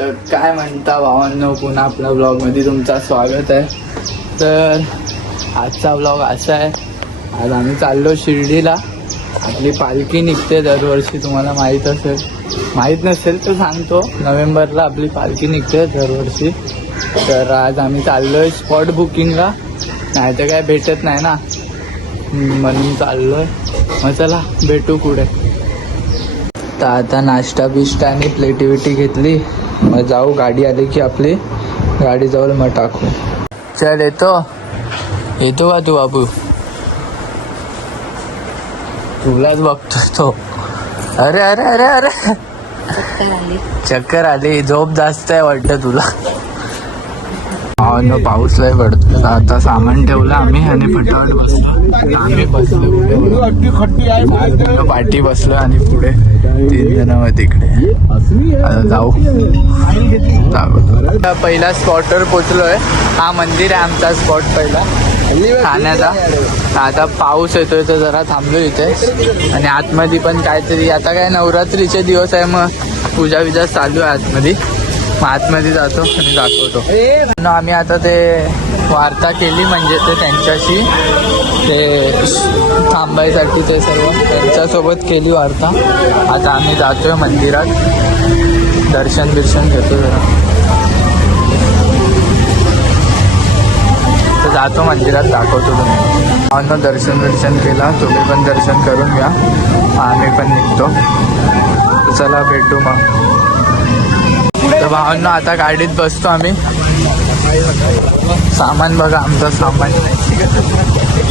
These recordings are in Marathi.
तर काय म्हणता भावांनो, पुन्हा आपल्या ब्लॉगमध्ये तुमचं स्वागत आहे. तर आजचा ब्लॉग असा आहे, आज आम्ही चाललो शिर्डीला. आपली पालखी निघते दरवर्षी, तुम्हाला माहीत नसेल तर सांगतो. नोव्हेंबरला आपली पालखी निघते दरवर्षी. तर आज आम्ही चाललोय स्पॉट बुकिंगला, नाही तर काय भेटत नाही ना, म्हणून चाललोय. मग चला भेटू पुढे. तर आता नाश्ता बिष्टा आणि प्लेटिविटी घेतली, मग जाऊ. गाडी आली की आपली गाडी जाऊन मग टाकू. चल येतो का तू बाबू? तुलाच बघतो तो. अरे अरे अरे अरे चक्कर आली. झोप जास्त आहे वाटतं तुला. पाऊस लय पडतो. आता सामान ठेवलं आम्ही आणि फटाफट बसलो. आम्ही बसलो पाठी बसलो आणि पुढे 3 जण तिकडे. आता जाऊ. पहिला स्पॉटवर पोचलोय. हा मंदिर आहे आमचा स्पॉट पहिला ठाण्याचा. आता पाऊस येतोय तर जरा थांबलो इथे. आणि आतमध्ये पण काहीतरी, आता काय नवरात्रीचे दिवस आहे, मग पूजा बिजा चालू आहे आतमध्ये. मग आतमध्ये जातो आणि दाखवतो. आम्ही आता ते वार्ता केली, म्हणजे ते त्यांच्याशी ते थांबायसाठी ते सर्व त्यांच्यासोबत केली वार्ता. आता आम्ही जातोय मंदिरात, दर्शन घेतो जरा. तर जातो मंदिरात, दाखवतो तुम्ही. दर्शन केला, तुम्ही पण दर्शन करून घ्या. आम्ही पण निघतो. चला भेटू मग. तर भावांनो आता गाडीत बसतो आम्ही. सामान बघा, आमचं सामान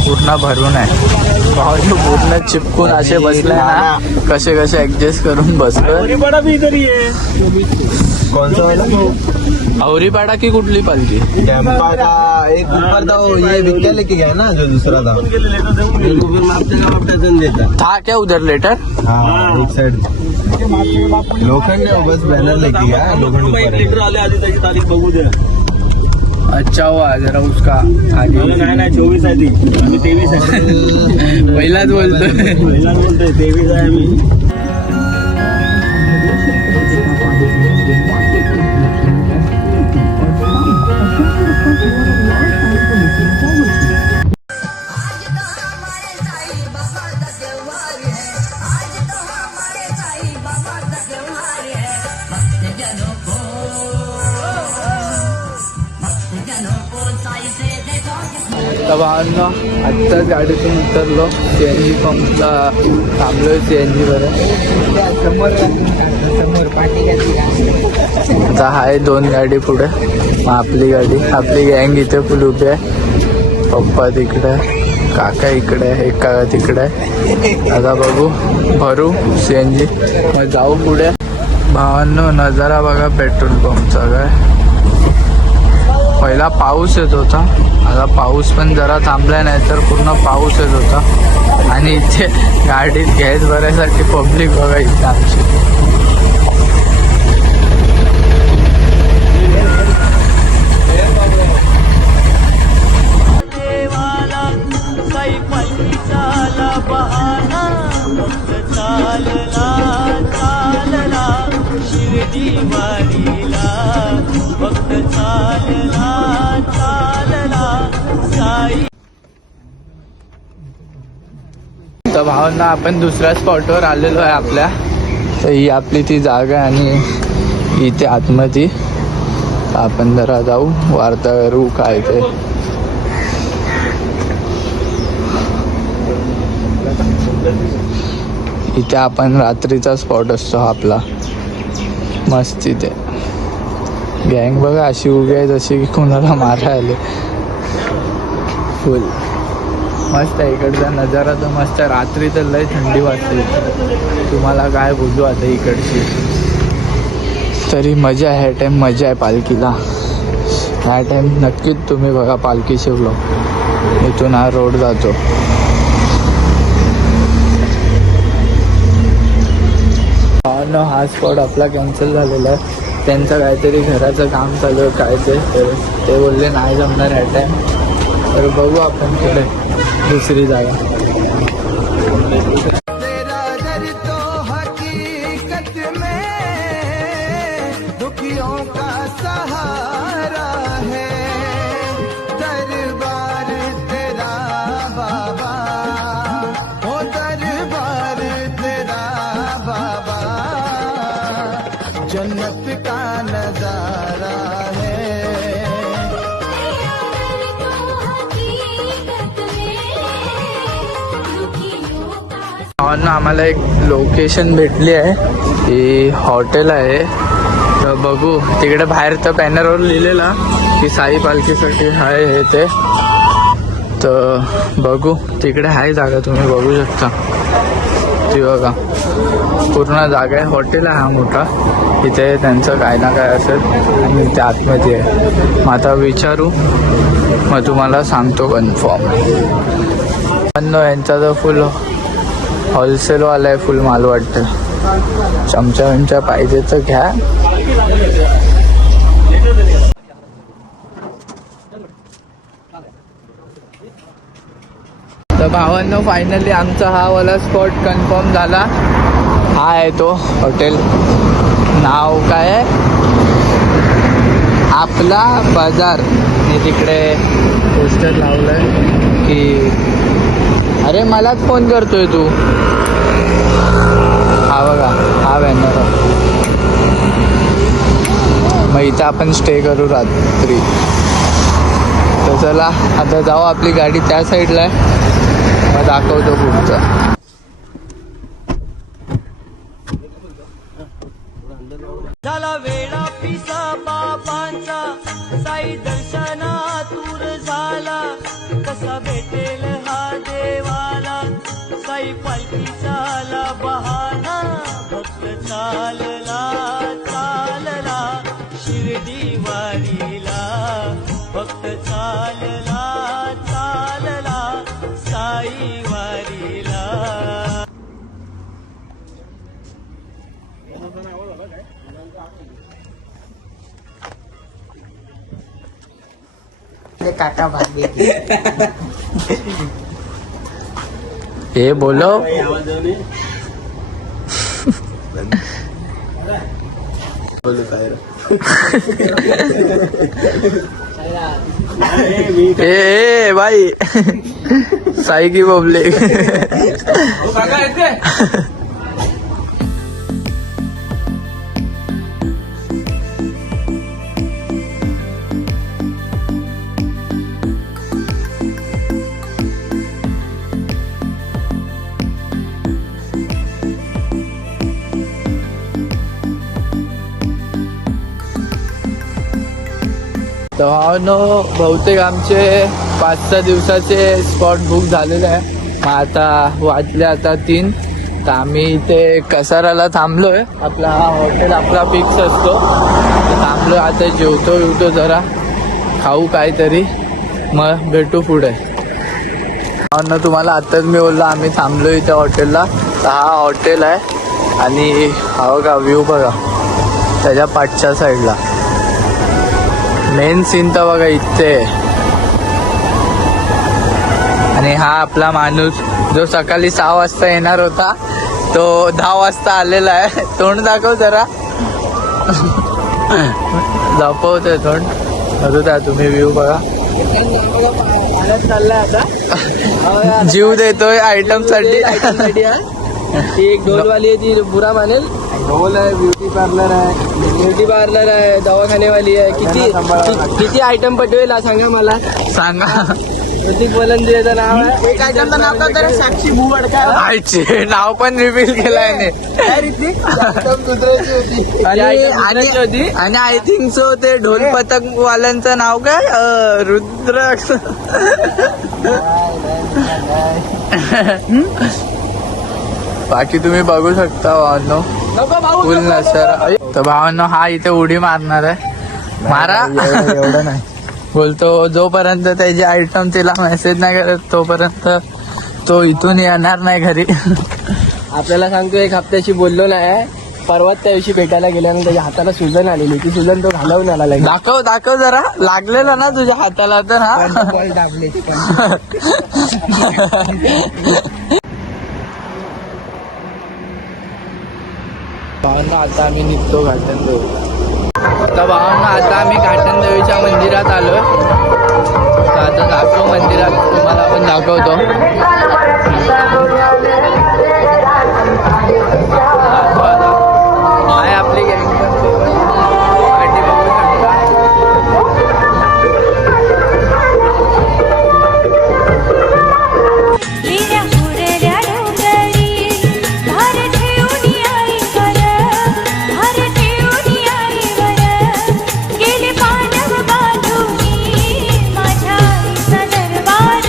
पूर्ण भरून आहे. भावांनो पूर्ण चिपकून असे बसले ना, कसे ऍडजस्ट करून बसलो. औरीपाडा की कुठली पालखी? एक ऊपर तो ये विक्या लेके गया ना, जो दूसरा था था क्या उधर लेटर? हाँ एक साइड लोखंड बस बैनर लेके गया. लोखंड तारीख बघू दे. अच्छा हुआ जरा उसका आगे. नाही 24 आहे ती, 23 आहे. पहिलाच बोलतोय 23 आहे मी. भावांनो आत्ताच गाडीतून उतरलो. CNG पंपला थांबलोय. CNG वर आता आहे 2 गाडी पुढे, आपली गाडी. आपली गँग इथे फुल उभी आहे. पप्पा तिकडे, काका इकडे, एक काका तिकडे. आता बघू, भरू CNG, मग जाऊ पुढे. भावांनो नजारा बघा पेट्रोल पंपचा. काय पहिला पाऊस येत होता, आता पाऊस पण जरा थांबला, नाही तर पूर्ण पाऊस येत होता. आणि इथे गाडीत गॅस भरायसाठी पब्लिक बघा इथे आमची. तर भावांना आपण दुसऱ्या स्पॉटवर आलेलो आहे आपल्या. तर ही आपली ती जागा आहे आणि इथे आतमध्ये आपण जरा जाऊ, वार्ता करू काय ते. इथे आपण रात्रीचा स्पॉट असतो आपला. मस्त इथे गँग बघा अशी उभी आहे जशी की कोणाला मारायला आले. फुल मस्त आहे इकडचा नजारा, तर मस्त आहे. रात्री तर लय थंडी वाजते, तुम्हाला काय बोलू आता इकडची. तरी मजा आहे, ह्या टाईम मजा आहे पालखीला. ह्या टाईम नक्कीच तुम्ही बघा पालखीचे व्लॉग. इथून हा रोड जातो. हा स्पॉट आपला कॅन्सल झालेला आहे. त्यांचं काहीतरी घराचं काम चालू आहे काय ते बोलले नाही जमणार ह्या टाईम. तर बघू आपण पुढे दुसरी जागा. दुखी दुखियों का सहारा है, दरबार तेरा बाबा, ओ दरबार तेरा बाबा, जन्नत का नजारा है। आम्हाला एक लोकेशन भेटली आहे, ही हॉटेल आहे. तर बघू, तिकडे बाहेर तर बॅनरवर लिहिलेला की साई पालखीसाठी आहे हे ते. तर बघू, तिकडे आहे जागा, तुम्ही बघू शकता ती बघा, पूर्ण जागा आहे. हॉटेल आहे हा मोठा, इथे त्यांचं काय ना काय असेल, मी त्या आतमध्ये आहे. मग आता विचारू, मग तुम्हाला सांगतो कन्फर्म. पण यांचा तर फुल होलसेलवाला आहे, फुल माल वाटतं. चमचा विमचा पाहिजे तर घ्या. तर भावांनो, फायनली आमचा हा वाला स्पॉट कन्फर्म झाला. हा आहे तो हॉटेल. नाव काय आहे? आपला बाजार. मी तिकडे पोस्टर लावलंय की अरे मलाच फोन करतोय तू. हा बघा, हा बॅनर. मग इथं आपण स्टे करू रात्री. तर चला आता जाऊ, आपली गाडी त्या साईडला आहे, मग दाखवतो पुढचं. झाला वेळा पिसा बाबांचा, साई दर्शना दूर झाला, कसा भेटेल हा देवाला, साई पालखी झाला बहाना, भक्त चालला चालला शिर्डी वारीला, भक्त चालला चालला साई वारीला. काका भाग्य हे बोलो. बोलो काय ए भाई, साई की पब्लिक. तर बहुतेक आमचे 5-6 दिवसाचे स्पॉट बुक झालेले आहे. मग आता वाजले आता 3. तर आम्ही इथे कसाराला थांबलोय. आपला हा हॉटेल आपला फिक्स असतो. थांबलो आता, जेवतो जरा, खाऊ काहीतरी, मग भेटू पुढे. तुम्हाला आताच मी बोललो आम्ही थांबलो इथे हॉटेलला. तर हा हॉटेल आहे आणि हा बघा व्ह्यू बघा त्याच्या पाठच्या साईडला. मेन सीन तर बघा इथे. आणि हा आपला माणूस जो सकाळी 6 वाजता येणार होता तो 10 वाजता आलेला आहे. तोंड दाखव जरा. दाखवतोय तोंड. बघू द्या तुम्ही व्ह्यू बघा. जीव देतोय आयटम साठी. ती एक ढोलवाली आहे, ती बुरा मानेल. ढोल आहे, ब्युटी पार्लर आहे, दवाखानेवाली आहे. किती आयटम पटवेल सांगा मला. सांगा. ऋतिक वलंदेचं नाव आहे. एक आयटमचं नाव काय तर साक्षी भुवडकर. आईचे नाव पण रिव्हील केलाय. आणि आय थिंक सो ते ढोल पथक वाल्यांचं नाव काय, रुद्र. बाकी तुम्ही बघू शकता भावांनो, फुल नसर. तर भावांनो हा इथे उडी मारणार आहे. मारा. एवढं नाही बोलतो जोपर्यंत त्याची आयटम तिला मेसेज नाही करत तोपर्यंत तो इथून येणार नाही घरी. आपल्याला सांगतो, 1 हप्त्याशी बोललो नाही. परवा त्या दिवशी भेटायला गेल्यानंतर त्याच्या हाताला सुजन आलेली. ती सुजन तो घालवून आला. दाखव जरा. लागलेला ना तुझ्या हाताला तर. हा आता आम्ही निघतो घाटन. तर भावांना आता आम्ही घाटन देवीच्या मंदिरात आलोय. तर आता दाखव मंदिरात, तुम्हाला पण दाखवतो. आहे आपली गँग पार्टी बघू शकता. लिहिल्या फुडल्या डोंगरी भार ठेवून आईवर, भार ठेवून आईवर गेले पांडव बांधुनी माझ्या आईचा दरबार.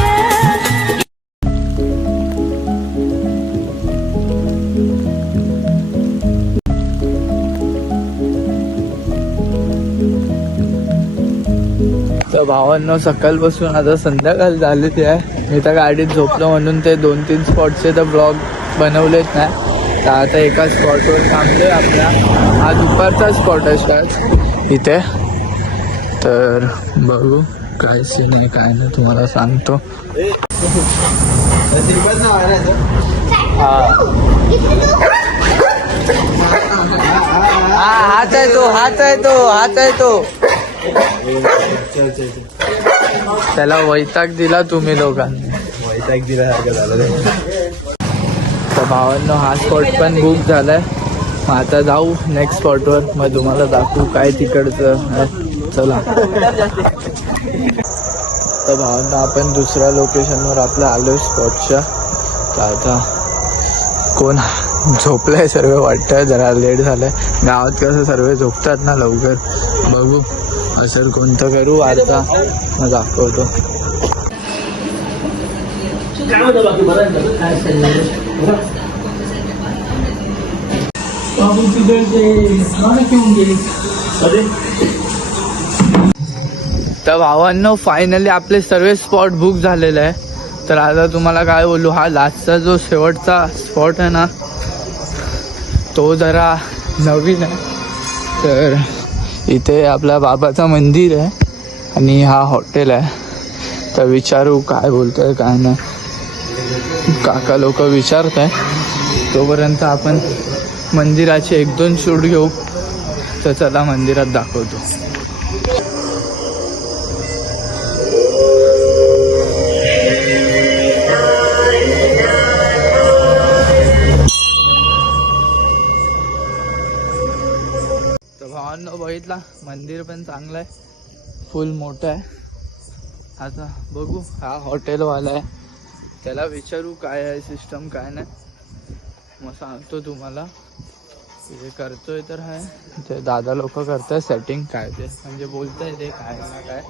तर भावांनो सकाळपासून आता संध्याकाळ झालीच आहे. मी तर गाडीत झोपलो म्हणून ते 2-3 स्पॉटचे तर ब्लॉग बनवलेच नाही. तर आता एका स्पॉटवर थांबलोय. आपला हा दुपारचा स्पॉट आहे शायद इथे. तर बघू काय सीन आहे काय नाही तुम्हाला सांगतो. हाच आहे तो, हाच आहे तो, हाच आहे तो. त्याला वैताग दिला तुम्ही लोकांनी. वैताग दिल्यासारखं झालं. तर भावांनो हा स्पॉट पण बुक झालाय. मग आता जाऊ नेक्स्ट स्पॉटवर, मग तुम्हाला दाखवू काय तिकडचं आहे. चला. तर भावांनो आपण दुसऱ्या लोकेशनवर आपलं आलोय स्पॉटच्या. तर आता कोण झोपलंय सर्व वाटतं, जरा लेट झालंय. गावात कसं सर्व झोपतात ना लवकर. बघू असं कोणतं करू आता, मग दाखवतो. तर भावांनो फायनली आपले सर्व स्पॉट बुक झालेले आहे. तर आता तुम्हाला काय बोलू, हा लास्टचा जो शेवटचा स्पॉट आहे ना तो जरा नवीन आहे. तर इथे आपल्या बाबाचं मंदिर आहे आणि हा हॉटेल आहे. तर विचारू काय बोलतोय काय नाही. काका लोक विचारत आहे. तोपर्यंत आपण मंदिराचे 1-2 शूट घेऊ. तर चला मंदिरात दाखवतो. भावांनो बघितला मंदिर पण चांगलं आहे, फुल मोठं आहे. आता बघू हा हॉटेलवाला आहे, त्याला विचारू काय आहे सिस्टम काय नाही. मग सांगतो तुम्हाला. हे करतोय तर आहे ते दादा लोक करताय सेटिंग काय ते म्हणजे बोलताय ते काय ना काय.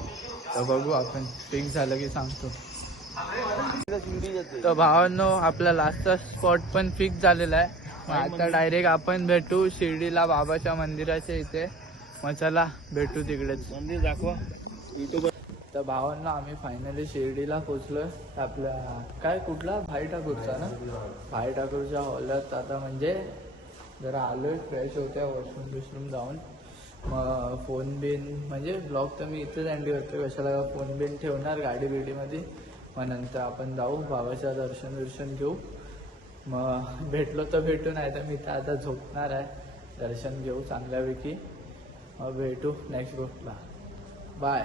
तर बघू आपण फिक्स झालं की सांगतो. तर भावांनो आपला लास्टचा स्पॉट पण फिक्स झालेला आहे. आता डायरेक्ट आपण भेटू शिर्डीला बाबाच्या मंदिराच्या इथे. मग चला भेटू तिकडेच. मंदिर दाखवा. तर भावांना आम्ही फायनली शिर्डीला पोचलोय. आपल्या काय कुठला भाई ठाकूरचा ना, भाई ठाकूरच्या हॉलात आता म्हणजे जरा आलोय फ्रेश होत्या वॉशरूम जाऊन. मग फोन बिन म्हणजे ब्लॉग तर मी इथेच एंड करतो. कशाला फोन बिन ठेवणार गाडी बिडीमध्ये. मग नंतर आपण जाऊ बाबाच्या दर्शन घेऊ. मग भेटलो तर भेटू, नाही तर मी तर आता झोपणार आहे. दर्शन घेऊ चांगल्यापैकी. मग भेटू नेक्स्ट गोष्टला. बाय.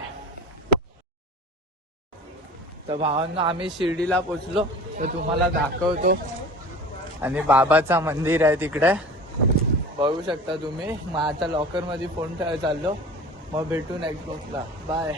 तर भावांना आम्ही शिर्डीला पोचलो तर तुम्हाला दाखवतो. आणि बाबाचा मंदिर आहे तिकडे बघू शकता तुम्ही. मग आता लॉकरमध्ये फोन ठेवायला चाललो. मग भेटू नेक्स्ट गोष्टला. बाय.